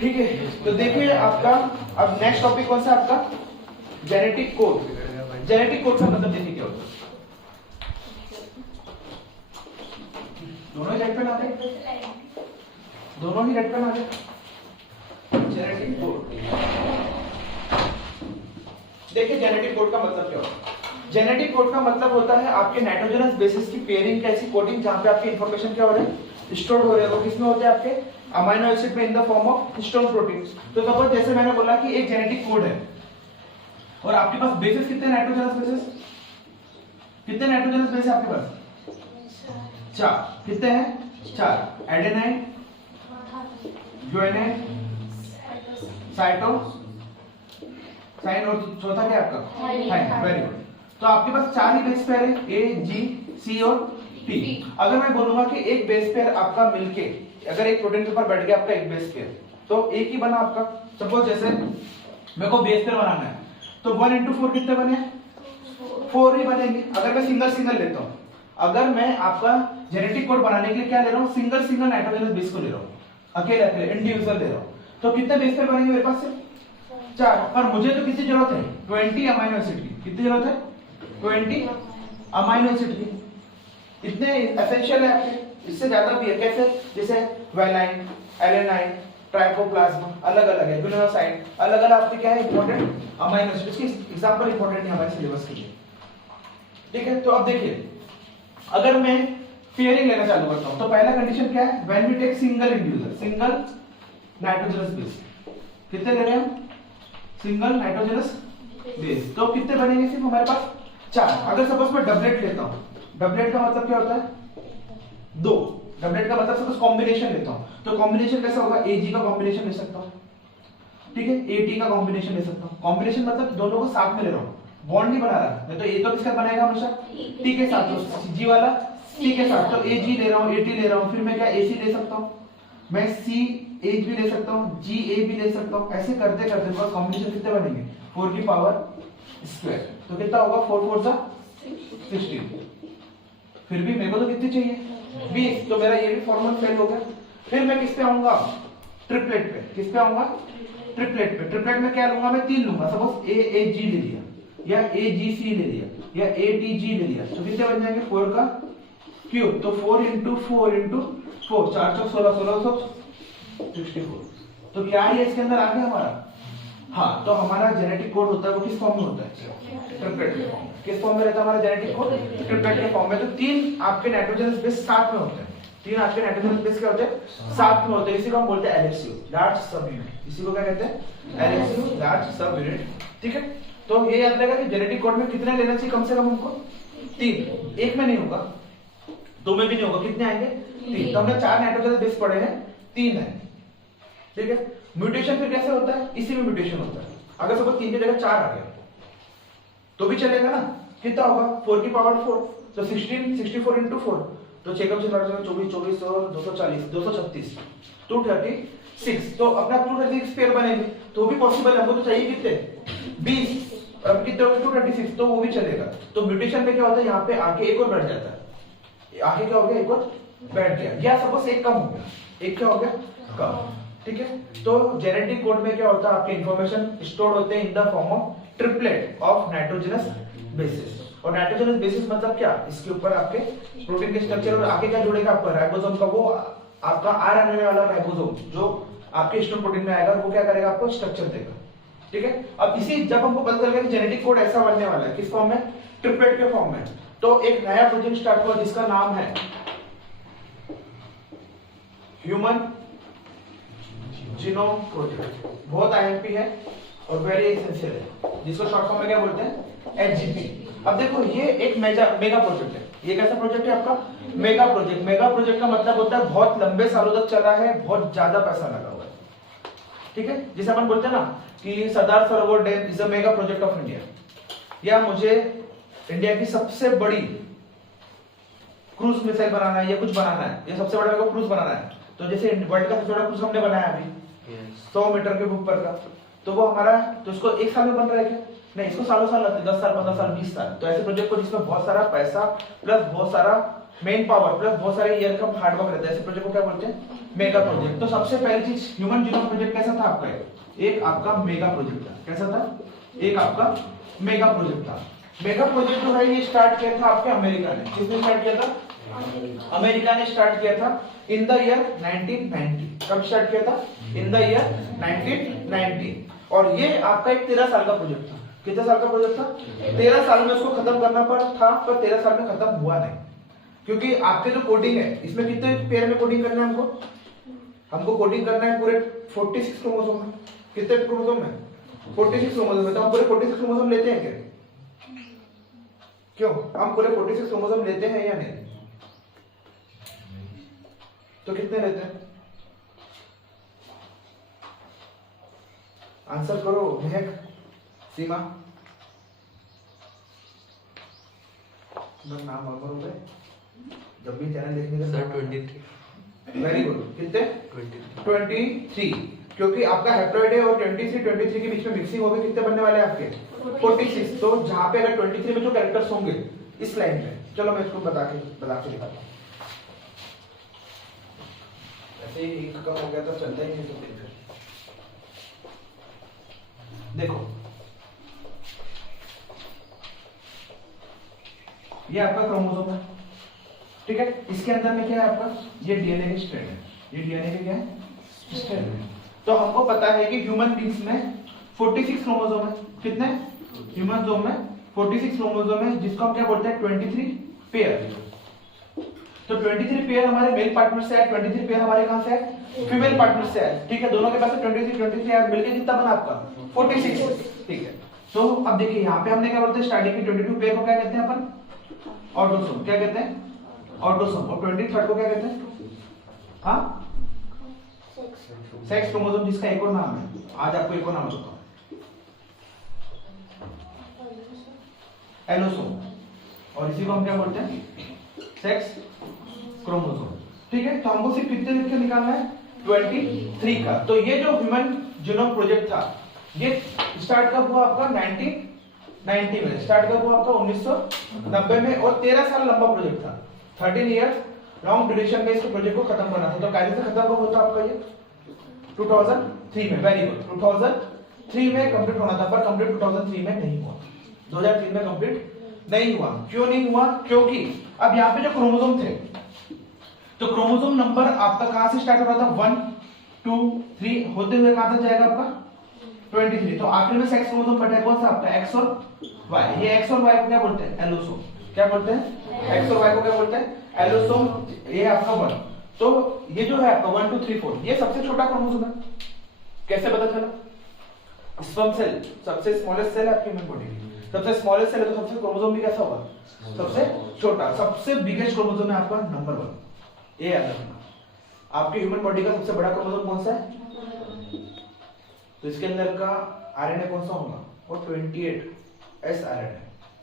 ठीक है, तो देखिए आपका अब नेक्स्ट टॉपिक कौन सा आपका जेनेटिक कोड। जेनेटिक कोड का मतलब देखिए क्या होता है। दोनों ही रेड पेन आ गए, दोनों ही रेड पेन आ गए। जेनेटिक कोड, देखिए जेनेटिक कोड का मतलब क्या होता है। जेनेटिक कोड का मतलब होता है आपके नाइट्रोजनस बेसिस की पेयरिंग, कैसी कोडिंग जहां पे आपकी इंफॉर्मेशन क्या हो रहा है, स्टोर हो रहे हैं। वो किसमें होते हैं आपके अमीनो एसिड में in the form of histone proteins. तो सपोज जैसे मैंने बोला कि एक जेनेटिक कोड है और आपके पास बेसिस कितने नाइट्रोजनस बेसिस, कितने नाइट्रोजनस बेसिस आपके पास? 4। कितने हैं? 4। एडेनाइन, गुआनिन, साइटो साइन और चौथा क्या आपका थाइमिन। Very good. तो आपके पास 4 ही बेस पेयर है, ए जी सी और टी। अगर मैं बोलूंगा कि एक बेस पेयर आपका मिलके अगर एक प्रोटीन के ऊपर बैठ गया आपका एक बेस पेयर, तो एक ही बना आपका। सपोज जैसे मेरे को बेस पेयर बनाना है तो 1 into 4 कितने बने? 4 ही बनेंगे। अगर मैं सिंगल सिंगल लेता हूं, अगर मैं आपका जेनेटिक कोड बनाने के लिए क्या ले रहा हूं, सिंगल सिंगल नाइट्रोजनस बेस को ले रहा हूं, अकेले अकेले इंडिविजुअल ले रहा हूं, तो कितने बेस पेयर बनेंगे मेरे पास से? 4। पर मुझे तो कितनी जरूरत है? 20 अमीनो एसिड की। कितनी जरूरत है? 20 अमीनो एसिड की। इतने एसेंशियल है आपके, इससे ज्यादा भी है। कैसे? जैसे वैलाइन, एलेनाइन, ट्राइकोप्लाज्मा अलग अलग है, ग्लूकोसाइड अलग अलग आपके क्या है इंपॉर्टेंट अमीनो एसिड। इसकी एग्जांपल इंपॉर्टेंट है हमारे सिलेबस के लिए। ठीक है, तो अब देखिए अगर मैं पेयरिंग लेना चालू करता हूं तो पहला कंडीशन क्या है? When we take single individual, single nitrogenous base. कितने ले रहे हैं हम? Single nitrogenous base. तो कितने बनेंगे सिर्फ हमारे पास? 4। अगर सपोज मैं डबलेट लेता हूं, डबलेट का मतलब क्या होता है? 2। डबलेट का मतलब सपोज कॉम्बिनेशन लेता हूं, तो कॉम्बिनेशन कैसा होगा? एजी का कॉम्बिनेशन ले सकता हूं, ठीक है, एटी का कॉम्बिनेशन ले सकता हूं। कॉम्बिनेशन मतलब दोनों को साथ में ले रहा हूं, बॉन्ड नहीं बना रहा। नहीं तो ए तो किसका बनाएगा हमेशा? टी के साथ। तो जी वाला सी के साथ, तो एजी ले रहा हूं, एटी ले रहा हूं, फिर मैं क्या एसी ले सकता हूं, मैं सी एच भी ले सकता हूं, जी ए भी ले सकता हूं। ऐसे करते करते मेरे पास कॉम्बिनेशन कितने बनेंगे? 4 की पावर स्क्वायर। तो कितना होगा? 4 4 सा 16। फिर भी मेरे को तो कितनी चाहिए? 20। तो मेरा ये भी फॉर्मूला फेल हो गया। फिर मैं किस पे आऊंगा? ट्रिपलेट पे। किस पे आऊंगा? ट्रिपलेट पे। ट्रिपलेट में क्या लूंगा? मैं 3 लूंगा। सपोज ए ए जी ले लिया, या ए जी सी ले लिया, या ए टी जी ले लिया, तो कितने बन जाएंगे? 4 का क्यूब। तो 4 into 4 into 4, 4 चौक 16, 16 64। तो क्या है इसके अंदर आ गया हमारा? हाँ, तो हमारा जेनेटिक कोड होता है वो किस फॉर्म में होता है? ट्रिपलेट के फॉर्म में। किस फॉर्म में रहता है हमारा जेनेटिक कोड? ट्रिपलेट के फॉर्म में। तो 3 आपके नाइट्रोजनस बेस साथ में होते हैं। 3 आपके नाइट्रोजनस बेस क्या होते हैं? साथ में होते हैं। इसी को हम बोलते हैं एलेक्सियो, लार्ज सब यूनिट। इसी को क्या कहते हैं? एलेक्सियो, लार्ज सब यूनिट। ठीक है, तो ये याद रखेगा कि जेनेटिक कोड में कितने लेना चाहिए कम से कम हमको? 3। एक में नहीं होगा, 2 में भी नहीं होगा। कितने आएंगे? 3। तो हमने 4 नाइट्रोजनस बेस पढ़े हैं, 3 है। ठीक है, म्यूटेशन फिर कैसे होता है? इसी में म्यूटेशन होता है। अगर सपोज 3 की जगह 4 आ गया तो भी चलेगा ना। कितना होगा? 4 की पावर 4, तो 16 64 into 4, तो 6 कम से 24 24 और 240 236 236। तो अपना 236 पेयर बनेंगे, तो भी पॉसिबल है। हमको तो चाहिए कितने? 20। अब कितने होंगे? 236, तो वो भी चलेगा। तो म्यूटेशन में क्या होता है? यहाँ पे आके एक और बढ़ जाता है, आगे क्या हो गया? एक और बैठ गया, या सपोज एक कम हो गया। एक क्या हो गया? कम। ठीक है, तो जेनेटिक कोड में क्या होता है? आपके इंफॉर्मेशन स्टोर होते हैं in the form of triplet of nitrogenous bases. और नाइट्रोजनस बेसिस मतलब क्या? इसके ऊपर आपके प्रोटीन के स्ट्रक्चर, और आगे क्या जुड़ेगा आपका? राइबोसोम का वो आपका आरएनए वाला राइबोसोम जो आपके हिस्टोन प्रोटीन में आएगा, वो क्या करेगा? आपको स्ट्रक्चर देगा। ठीक है, अब इसी जब हमको पता चल गया कि जेनेटिक कोड ऐसा बनने वाला है, किस फॉर्म में? ट्रिपलेट के फॉर्म में, तो एक नया प्रोजेक्ट स्टार्ट हुआ जिसका नाम है ह्यूमन जीनोम प्रोजेक्ट। बहुत आईएमपी है और वेरी एसेंशियल है, जिसको शॉर्ट फॉर्म में क्या बोलते हैं? एचजीपी। अब देखो ये एक मेगा प्रोजेक्ट है। ये कैसा प्रोजेक्ट है आपका? Mega project. मेगा प्रोजेक्ट का मतलब होता है बहुत लंबे सालों तक चला है, बहुत ज्यादा पैसा लगा हुआ है। ठीक है, जिसे अपन बोलते हैं ना कि Sardar Sarovar dam is a mega project of India, या मुझे इंडिया की सबसे बड़ी क्रूज मिसाइल बनाना है या कुछ बनाना है, या सबसे बड़ा क्रूज बनाना है, तो जैसे वर्ल्ड का सबसे बड़ा क्रूज हमने बनाया अभी 100 मीटर के ऊपर का, तो वो हमारा, तो इसको एक साल में बन रहा है क्या? नहीं, इसको सालों साल लगते हैं, 10 साल 15 साल 20 साल। तो ऐसे प्रोजेक्ट को जिसमें बहुत सारा पैसा प्लस बहुत सारा मेन पावर प्लस बहुत सारे ईयर का हार्ड वर्क रहता है, ऐसे प्रोजेक्ट को क्या बोलते हैं? Mega project. तो सबसे पहली चीज ह्यूमन जीनोम प्रोजेक्ट कैसा था आपका? एक आपका मेगा प्रोजेक्ट था। कैसा था? एक आपका मेगा प्रोजेक्ट था। मेगा प्रोजेक्ट जो है ये स्टार्ट किया था आपके अमेरिका ने। किसने स्टार्ट किया था? अमेरिका ने स्टार्ट किया था इन द ईयर 1990। कब स्टार्ट किया था? In the year 1990। और ये आपका एक 13 साल का प्रोजेक्ट था। कितने साल का प्रोजेक्ट था? 13 साल में उसको खत्म करना पड़ा था, पर 13 साल में खत्म हुआ नहीं, क्योंकि आपके जो कोडिंग है इसमें कितने पेयर में कोडिंग करना है हमको कोडिंग करना है पूरे 46 क्रोमोसोम में। कितने क्रोमोसोम में? 46 क्रोमोसोम में। तो हम पूरे 46 क्रोमोसोम लेते हैं क्या? क्यों? हम पूरे 46 क्रोमोसोम लेते हैं या नहीं? तो कितने लेते हैं? आंसर करो महक, सीमा। नाम और करो जब भी चैनल देखने का। सर 23। Very good. कितने? 23। क्योंकि आपका हेप्लॉइड है और 23 के बीच में मिक्सिंग होगी, कितने बनने वाले हैं आपके? 46। तो जहां पे अगर 23 में जो कैरेक्टर्स होंगे इस लाइन में, चलो मैं इसको बता के दिखाता हूं। ऐसे ही एक कम हो गया तो चलता ही नहीं। तो फिर देखो ये आपका क्रोमोसोम है, ठीक है। इसके अंदर में क्या है आपका? ये डीएनए के स्ट्रैंड है। ये डीएनए के क्या है? स्ट्रैंड है। तो हमको पता है कि ह्यूमन बींग्स में 46 क्रोमोसोम है। कितने? ह्यूमन जोम में 46 क्रोमोसोम है, जिसको हम क्या बोलते हैं? 23 पेयर। तो 23 पेयर हमारे मेल पार्टनर से है, 23 पेयर हमारे कहां से है? फीमेल पार्टनर से है, ठीक है। दोनों के पास 23 यार मिलके कितना बना आपका? 46, ठीक है। तो अब देखिए यहाँ पे हमने क्या बोलते हैं? स्टार्टिंग के 22 पेयर को क्या कहते हैं अपन? ऑटोसोम। क्या कहते हैं? ऑटोसोम। और 23rd को क्या कहते हैं? हाँ, सेक्स क्रोमोसोम, जिसका एक और नाम है, आज आपको एक और नाम बताता हूं, एलोसोम। और इसी को हम क्या बोलते हैं? सेक्स क्रोमोसोम, ठीक है। तो हमको सिर्फ कितने लिख के निकालना है? 23 का। तो ये जो ह्यूमन जीनोम प्रोजेक्ट था ये स्टार्ट कब हुआ आपका? 1990 में। स्टार्ट कब हुआ आपका? 1990 में। और 13 साल लंबा प्रोजेक्ट था। 13 ईयर लॉन्ग ड्यूरेशन में इस प्रोजेक्ट को खत्म करना था। तो कायदे से खत्म कब होता आपका? ये 2003 में। Very good. 2003 में कंप्लीट होना था, पर कंप्लीट 2003 में नहीं हुआ। 2003 में कंप्लीट नहीं हुआ। क्यों नहीं हुआ? क्योंकि अब यहाँ पे जो क्रोमोसोम थे, तो क्रोमोसोम नंबर आपका कहां से स्टार्ट हो रहा था? 1 2 3 होते हुए कहां तक जाएगा आपका? 23। तो आखिर में सेक्स क्रोमोसोम बटा कौन सा आपका? एक्स और वाई। ये एक्स और वाई को क्या बोलते हैं? एलोसोम। क्या बोलते हैं? एक्स और वाई को क्या बोलते हैं? एलोसोम। ये आपका 1। तो ये जो है आपका 1 2 3 4 ये सबसे छोटा क्रोमोसोम है। कैसे पता चला? स्पर्म सेल सबसे स्मॉलेस्ट सेल है आपकी ह्यूमन बॉडी की। सबसे स्मॉलेस्ट सेल है तो सबसे क्रोमोसोम भी कैसा होगा? सबसे छोटा। सबसे बिगेस्ट क्रोमोसोम है आपका नंबर 1। ये याद रखना। आपकी ह्यूमन बॉडी का सबसे बड़ा क्रोमोसोम कौन सा है? तो इसके अंदर का आरएनए कौन सा होगा? वो 28S आरएनए।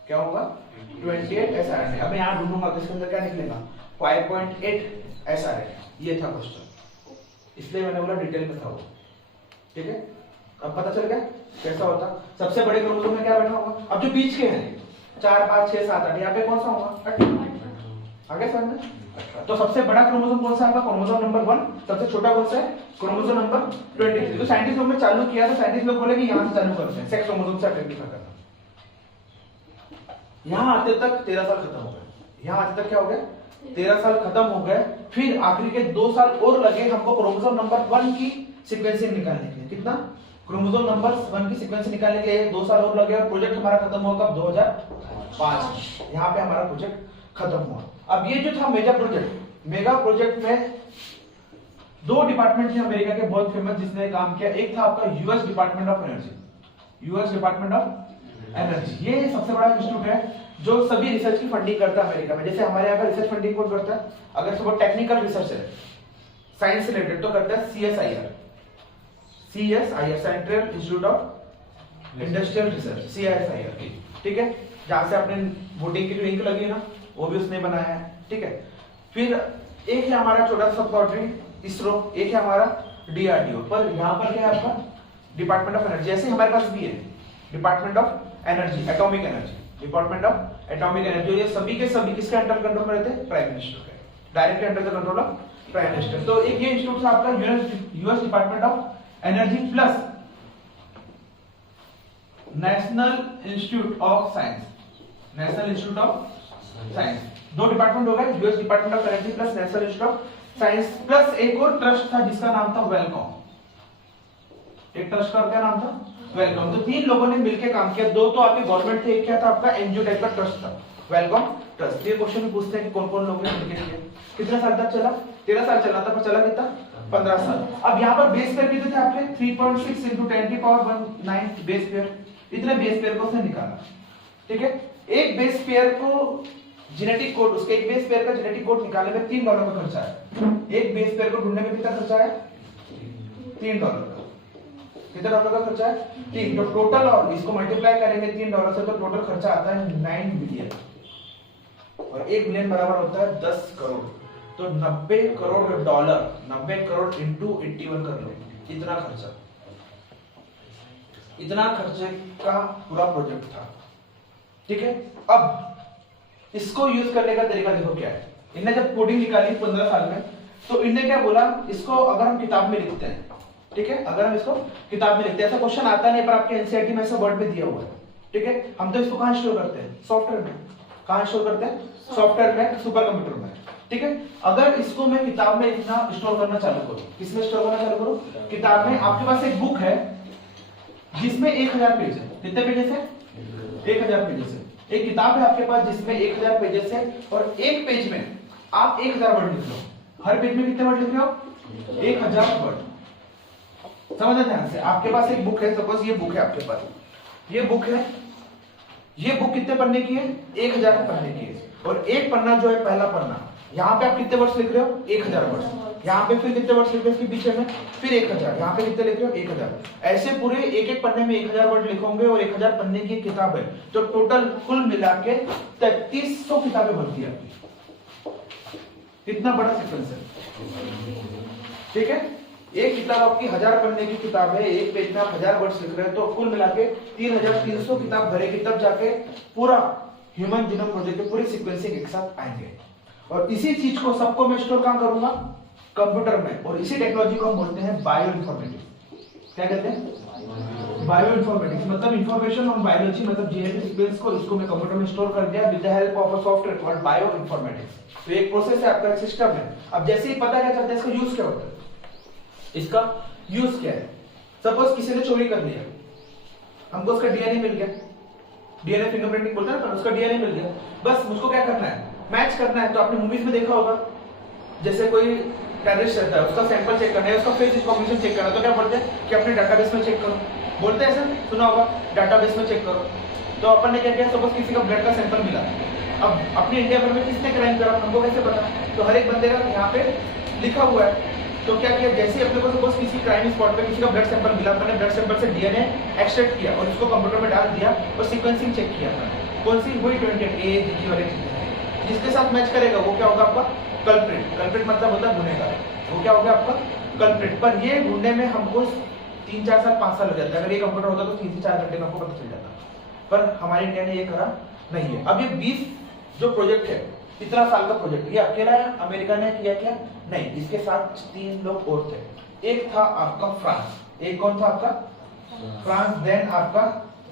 क्या होगा? 28S RNA. अब मैं यहां ढूंढूंगा तो इसके अंदर क्या निकलेगा? 5.8S RNA. ये था क्वेश्चन, इसलिए मैंने बोला डिटेल में था वो, ठीक है। अब पता चल गया कैसा होता? सबसे बड़े क्रोमोसोम में क्या बैठा होगा? अब जो बीच के हैं 4 5 6 7 8, यहाँ पे कौन सा होगा? 18। आगे समझ में? तो सबसे बड़ा क्रोमोसोम कौन सा है आपका? Chromosome number 1। सबसे छोटा कौन सा है? Chromosome number 23। तो साइंटिस्ट लोग ने चालू किया तो साइंटिस्ट लोग बोले कि यहां से चालू करते हैं, सेक्स क्रोमोसोम से आइडेंटिफाई करना। यहां आते तक 13 साल खत्म हो गए। यहां आते तक क्या हो गया? 13 साल खत्म हो गए। फिर आखिरी के 2 साल और लगे हमको क्रोमोसोम नंबर 1 की सीक्वेंसिंग निकालने के लिए। कितना? क्रोमोसोम नंबर 1 की सीक्वेंस निकालने के लिए 2 साल और लगे। और प्रोजेक्ट हमारा खत्म हुआ कब? 2005। यहाँ पे हमारा प्रोजेक्ट खत्म हुआ। अब ये जो था मेगा प्रोजेक्ट में 2 डिपार्टमेंट थे अमेरिका के बहुत फेमस जिसने काम किया। एक था आपका US department of energy. US department of energy ये सबसे बड़ा इंस्टीट्यूट है जो सभी रिसर्च की फंडिंग करता है अमेरिका में। जैसे हमारे यहाँ का रिसर्च फंडिंग कौन करता है? अगर सब टेक्निकल रिसर्च है, साइंस रिलेटेड, तो करता है CSIR, central institute of industrial research, CSIR, ठीक है। जहां से आपने वोटिंग की जो इंक लगी है ना, वो भी उसने बनाया है, ठीक है। फिर एक है हमारा छोटा सा सबकॉर्डिनेट इसरो, एक है हमारा DRDO। पर यहाँ पर क्या है आपका? Department of energy. ऐसे हमारे पास भी है department of energy, atomic energy, department of atomic energy, ये सभी के सभी किसके अंडर कंट्रोल में रहते हैं? प्राइम मिनिस्टर के, directly under the control of prime minister. तो एक ये इंस्टीट्यूट आपका US department of energy plus national institute of science, national institute of science, दो डिपार्टमेंट हो गए, US department of energy plus national institute of science, plus एक और trust था जिसका नाम था वेलकॉम, एक ट्रस्ट का क्या नाम था? वेलकॉम। तो तीन लोगों ने मिलकर काम किया, दो तो आपके गवर्नमेंट थे, एक क्या था आपका एनजीओ टाइप का ट्रस्ट था, वेलकॉम ट्रस्ट। ये क्वेश्चन भी पूछते हैं कि कौन कौन लोगों ने मिलकर किया। कितने साल तक चला? 13 साल चला था, पर चला कितना? 15 साल। अब यहाँ पर बेस पेयर कितने थे आपके? 3.6 × 10⁻⁹ बेस पेयर, इतने बेस पेयर को उसने निकाला। ठीक है, एक बेस पेयर को जेनेटिक कोड, उसके एक बेस पेयर का जेनेटिक कोड निकालने में $3 का खर्चा है। एक बेस पेयर को ढूंढने में कितना खर्चा है? $3 का। कितना डॉलर का खर्चा है? 3। तो टोटल, और इसको मल्टीप्लाई करेंगे $3 से, तो टोटल खर्चा आता है 9 बिलियन, और 1 बिलियन बराबर होता है 10 करोड़। तो $90 करोड़, 90 करोड़ इंटू 81 कर लो, इतना खर्चा, इतना खर्चे का पूरा प्रोजेक्ट था। ठीक है, अब इसको यूज करने का तरीका देखो क्या है। इन्हें जब कोडिंग निकाली 15 साल में, तो इन्हें क्या बोला, इसको अगर हम किताब में लिखते हैं, ठीक है, अगर हम इसको किताब में लिखते हैं, ऐसा क्वेश्चन आता नहीं, पर आपके एनसीईआरटी में ऐसा वर्ड में दिया हुआ है। ठीक है, हम तो इसको कहां स्टोर करते हैं? सॉफ्टवेयर में। कहां स्टोर करते हैं? सॉफ्टवेयर में, सुपर कंप्यूटर में। ठीक है, अगर इसको मैं किताब में इतना स्टोर करना चालू करूं, किसमें स्टोर करना चालू करूं? किताब में। आपके पास एक बुक है जिसमें 1000 पेज है। कितने पेजेस है? 1000 पेजेस है। एक किताब है आपके पास जिसमें 1000 पेजेस है, और एक पेज में आप 1000 वर्ड लिख लो। हर पेज में कितने वर्ड लिख रहे हो? 1000 वर्ड। समझना ध्यान से। आपके पास एक बुक है, सपोज ये बुक है आपके पास, ये बुक है, ये बुक कितने पन्ने की है? 1000 पन्ने की है। और एक पन्ना जो है पहला पन्ना, यहाँ पे आप कितने वर्ड्स लिख रहे हो? 1000 वर्ड्स। यहाँ पे फिर कितने वर्ड्स लिख रहे हो इसके पीछे में? फिर 1000। यहाँ पे कितने लिख रहे हो? 1000। ऐसे पूरे एक एक पन्ने में 1000 वर्ड लिखोगे, और 1000 पन्ने की किताब है, तो टोटल कुल मिला के 3300 किताबें बनती है। कितना बड़ा सीक्वेंस है। ठीक है, एक किताब आपकी 1000 पन्ने की किताब है, एक पेज में आप 1000 वर्ड्स लिख रहे हैं, तो कुल मिला के 3300 किताब भरेगी, तब जाके पूरा ह्यूमन जीनोम प्रोजेक्ट के पूरी सीक्वेंसिंग एक साथ आएंगे। और इसी चीज को सबको मैं स्टोर कहां करूंगा? कंप्यूटर में। और इसी टेक्नोलॉजी को हम बोलते हैं बायो इन्फॉर्मेटिक्स। क्या कहते हैं? बायो इन्फॉर्मेटिक्स, मतलब इंफॉर्मेशन ऑन बायोलॉजी, मतलब जीएनए सीक्वेंस को इसको मैं कंप्यूटर में स्टोर कर दिया with the help of a software called bio informatics. तो एक प्रोसेस है, आपका सिस्टम है। अब जैसे ही पता क्या चलता है इसका यूज क्या होता है, इसका यूज क्या है। सपोज किसी ने चोरी कर लिया, हमको उसका डीएनए मिल गया, डीएनए फिंगरप्रिंटिंग बोलते हैं ना, उसका डीएनए मिल गया। बस मुझको क्या करना है? मैच करना है। तो आपने मूवीज में देखा होगा, जैसे कोई टेररिस्ट रहता है, उसका सैंपल चेक करना है, उसका फेस रिकॉग्निशन चेक करना है, तो क्या बोलते हैं कि अपने डाटाबेस में चेक करो। बोलते हैं ऐसा, सुना होगा, डाटाबेस में चेक करो। तो अपन ने क्या किया, सपोज किसी का ब्लड का सैंपल मिला, अब अपने इंडिया भर में किसने क्राइम करा, हमको कैसे पता? तो हर एक बंदे का यहाँ पे लिखा हुआ है। तो क्या किया, जैसे ही अपने को सपोज किसी क्राइम स्पॉट पे किसी का ब्लड सैंपल मिला, अपने ब्लड सैंपल से डीएनए एक्सट्रैक्ट किया और उसको कंप्यूटर में डाल दिया और सीक्वेंसिंग चेक किया। कौन सी? वही 28 A G वाले जिसके साथ मैच करेगा वो क्या होगा आपका? कल्प्रिट। कल्प्रिट मतलब होता है गुनहगार। वो क्या हो गया आपका? कल्प्रिट। पर ये ढूंढने में हमको 3, 4 साल, 5 साल हो जाता है। अगर ये कंप्यूटर होता तो 3 से 4 घंटे में आपको पता चल जाता। पर हमारे इंडिया ने ये करा नहीं है। अब ये 20 जो प्रोजेक्ट है, इतना साल का प्रोजेक्ट, ये अकेला है? अमेरिका ने किया क्या? नहीं, इसके साथ 3 लोग और थे। एक था आपका फ्रांस, एक कौन था आपका? फ्रांस, देन आपका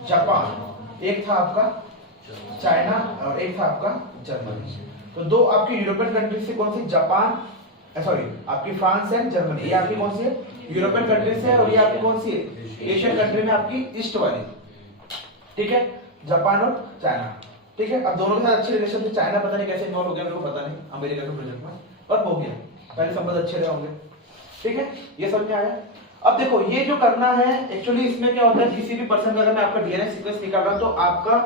जापान, एक था आपका चाइना, और एक था आपका जर्मनी। तो दो आपकी यूरोपियन कंट्री से कौन सी? जापान, सॉरी, आपकी फ्रांस एंड जर्मनी। ये आपकी कौन सी है? यूरोपियन कंट्री से है। और ये आपकी कौन सी है? एशियन कंट्री में आपकी ईस्ट वाली। ठीक है, जापान और चाइना। ठीक है, अब दोनों के साथ अच्छे रिलेशन थे। चाइना पता नहीं कैसे इन्वॉल्व हो गया, मेरे को पता नहीं, अमेरिका के प्रोजेक्ट में, पर हो गया। पहले संबंध अच्छे रहे होंगे। ठीक है, ये समझ में आया। अब देखो, ये जो करना है एक्चुअली, इसमें क्या होता है, किसी भी पर्सन का अगर मैं आपका डीएनए सीक्वेंस निकाल रहा हूं, तो आपका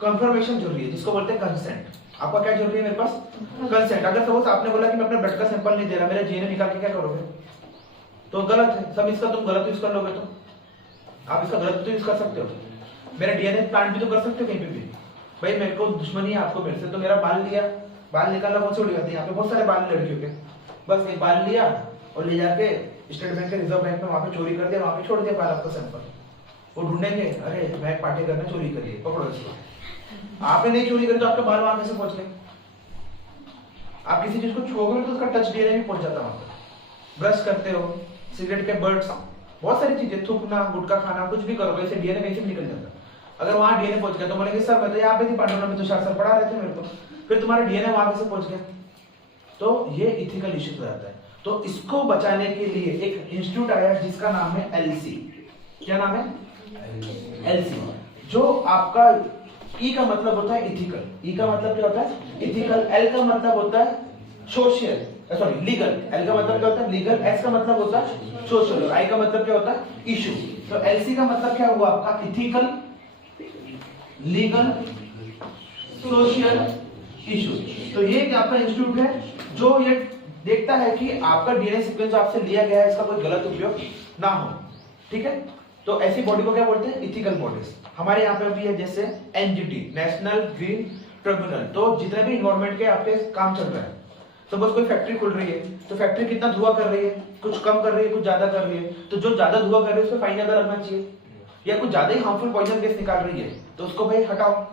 कंफर्मेशन जरूरी है, जिसको बोलते हैं कंसेंट। आपका क्या जरूरी है मेरे पास? कंसेंट। अगर सपोज आपने बोला कि मैं अपने ब्लड का सैंपल नहीं दे रहा, मेरा डीएनए निकाल के क्या करोगे? तो गलत है सब। इसका तुम गलत यूज कर लोगे तो आप इसका गलत तो यूज कर सकते हो। मेरा डीएनए प्लांट भी तो कर सकते हो कहीं पे भी। भाई मेरे को दुश्मनी है आपको मेरे से, तो मेरा बाल लिया, बाल निकालना कौन सी उड़ी जाती है? यहाँ पे बहुत सारे बाल लड़कियों के, बस एक बाल लिया और ले जाके स्टेट बैंक के रिजर्व बैंक में वहां पे चोरी कर दिया, वहां पे छोड़ दिया बाल आपका सैंपल। वो ढूंढेंगे, अरे मैं पार्टी करने चोरी करिए, पकड़ो इसको। आपने नहीं चोरी करी तो आपके बाल वहां कैसे पहुंच गए? आप किसी चीज को छूओगे तो उसका टच डीएनए भी पहुंच जाता है वहां पर। ब्रश करते हो, सिगरेट के बर्ड्स, बहुत सारी चीजें, थूकना, गुटखा खाना, कुछ भी करोगे इससे डीएनए कहीं से निकल जाता है। अगर वहां डीएनए पहुंच गया तो बोलेंगे सर मैं तो यहाँ पे थी पांडुरंग में, तुषार सर पढ़ा रहे थे मेरे को, फिर तुम्हारा डीएनए वहां कैसे पहुंच गया? तो ये इथिकल इश्यूज हो जाता है। तो इसको बचाने के लिए एक इंस्टीट्यूट आया जिसका नाम है एलसी। क्या नाम है? एलसी। जो आपका ई का मतलब होता है इथिकल, ई का मतलब क्या होता है? इथिकल। एल का मतलब होता है सोशल, सॉरी लीगल, एल का मतलब क्या होता है? लीगल। एस का मतलब होता है सोशल, आई का मतलब क्या होता है? इशू। तो एलसी का मतलब क्या हुआ आपका? Ethical, legal, social, issue. तो ये आपका इंस्टीट्यूट है जो ये देखता है कि आपका डीएनए सीक्वेंस जो आपसे लिया गया है इसका कोई गलत उपयोग ना हो। ठीक है, तो ऐसी बॉडी को क्या बोलते हैं? Ethical bodies. हमारे यहाँ पे भी है जैसे एनजीटी, नेशनल ग्रीन ट्रिब्यूनल। तो जितने भी इन्वायरमेंट के आपके काम चल रहे हैं, सपोज कोई फैक्ट्री खुल रही है तो फैक्ट्री कितना धुआं कर रही है, कुछ कम कर रही है, कुछ ज्यादा कर रही है, तो जो ज्यादा धुआं कर रही है उस पर फाइन ज्यादा लगना चाहिए। या कुछ ज्यादा ही हार्मफुल पॉइजन गैस निकाल रही है तो उसको भाई हटाओ।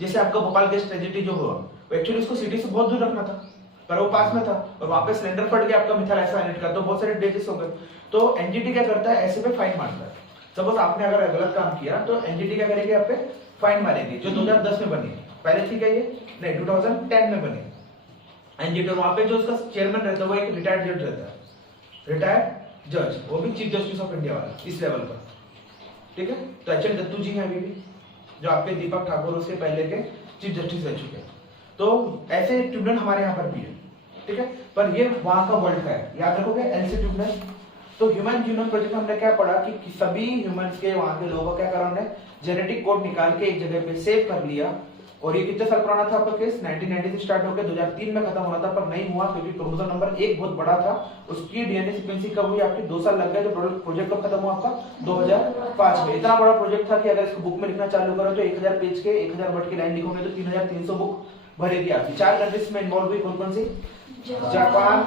जैसे आपका भोपाल गैस ट्रेजेडी जो हुआ, एक्चुअली उसको सिटी से बहुत दूर रखना था पर वो पास में था और वहां पे सिलेंडर फट गया आपका मिथाइल एसाइलेट का, तो बहुत सारे डेजेस हो गए। तो एनजीटी क्या करता है? ऐसे पे फाइन मारता है। सपोज आपने अगर गलत काम किया तो एनजीटी क्या करेगी? आप पे फाइन मारेगी, जो 2010 में बनी। पहले ठीक है ये नहीं, 2010 में बनी एनजीटी। वहां पे जो उसका चेयरमैन रहता है वो एक रिटायर्ड जज रहता है, रिटायर्ड जज, वो भी चीफ जस्टिस ऑफ इंडिया वाला, इस लेवल पर। ठीक है, तो एचएन दत्तू जी हैं अभी भी, जो आपके दीपक ठाकुर उसके पहले के चीफ जस्टिस रह चुके हैं। तो ऐसे ट्रिब्यूनल हमारे यहाँ पर भी है। ठीक है, पर ये वहां का वर्ल्ड का है, याद रखोगे एलसी ट्रिब्यूनल। तो ह्यूमन जीनोम प्रोजेक्ट में हमने क्या पढ़ा कि सभी ह्यूमंस के वहां के लोगों का क्या करा, हमने जेनेटिक कोड निकाल के एक जगह पे सेव कर लिया। और ये कितने साल पुराना था आपका केस? 1990 से स्टार्ट होकर 2003 में खत्म होना था पर नहीं हुआ क्योंकि क्रोमोसोम नंबर 1 बहुत बड़ा था। उसकी डीएनए सीक्वेंसिंग कब हुई आपकी? 2 साल लग गए। तो प्रोजेक्ट कब खत्म हुआ आपका? 2005 में। इतना बड़ा प्रोजेक्ट था कि अगर इसको बुक में लिखना चालू करो तो 1000 पेज के 1000 वर्ड की लाइन लिखोगे तो 3300 बुक भरेगी आपकी। 4 कंट्रीज में इन्वॉल्व हुई, कौन कौन सी? जापान,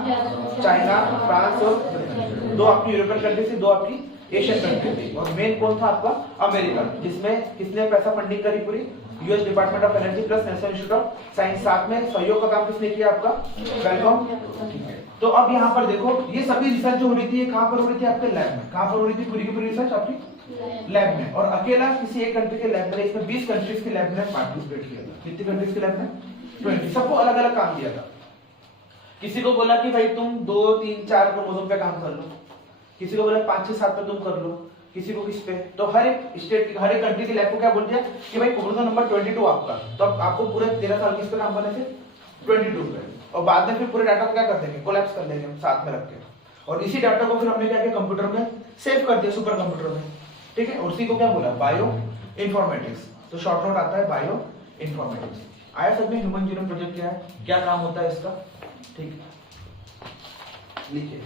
चाइना, फ्रांस और 2 आपकी यूरोपियन कंट्री थी, 2 आपकी एशियन कंट्री थी। और मेन कौन था आपका? अमेरिका, जिसमें किसने पैसा फंडिंग करी पूरी? US department of energy plus national institute of science. साथ में सहयोग का काम किसने किया आपका? वेलकॉम। तो अब यहाँ पर देखो ये सभी रिसर्च जो हो रही थी ये कहाँ पर हो रही थी? आपके लैब में। कहाँ पर हो रही थी पूरी की पूरी रिसर्च? आपकी लैब में। और अकेला किसी एक कंट्री के लैब में, इसमें 20 कंट्रीज के लैब में पार्टिसिपेट किया था। कितनी कंट्रीज के लैब में? 20। सबको अलग अलग काम दिया था। किसी को बोला कि भाई तुम 2, 3, 4 क्रोमोसोम पे काम कर लो, किसी को बोला 5, 6, 7 पे तुम कर लो, किसी को किस पे। तो हर एक स्टेट की, हर एक कंट्री की लैब को क्या बोल दिया कि भाई क्रोमोसोम नंबर 22 आपका, तो अब आपको पूरे 13 साल किस पे काम करने थे? 22 पे। और बाद में फिर पूरे डाटा को क्या कर देंगे? कोलैप्स कर लेंगे साथ में रख के। और इसी डाटा को फिर हमने क्या किया? कंप्यूटर में सेव कर दिया, सुपर कंप्यूटर में। ठीक है, और उसी को क्या बोला? Bio informatics. तो शॉर्ट नोट आता है बायो इन्फॉर्मेटिक्स। आया सब में ह्यूमन जीनोम प्रोजेक्ट क्या है, क्या काम होता है इसका? ठीक है, लिखिए।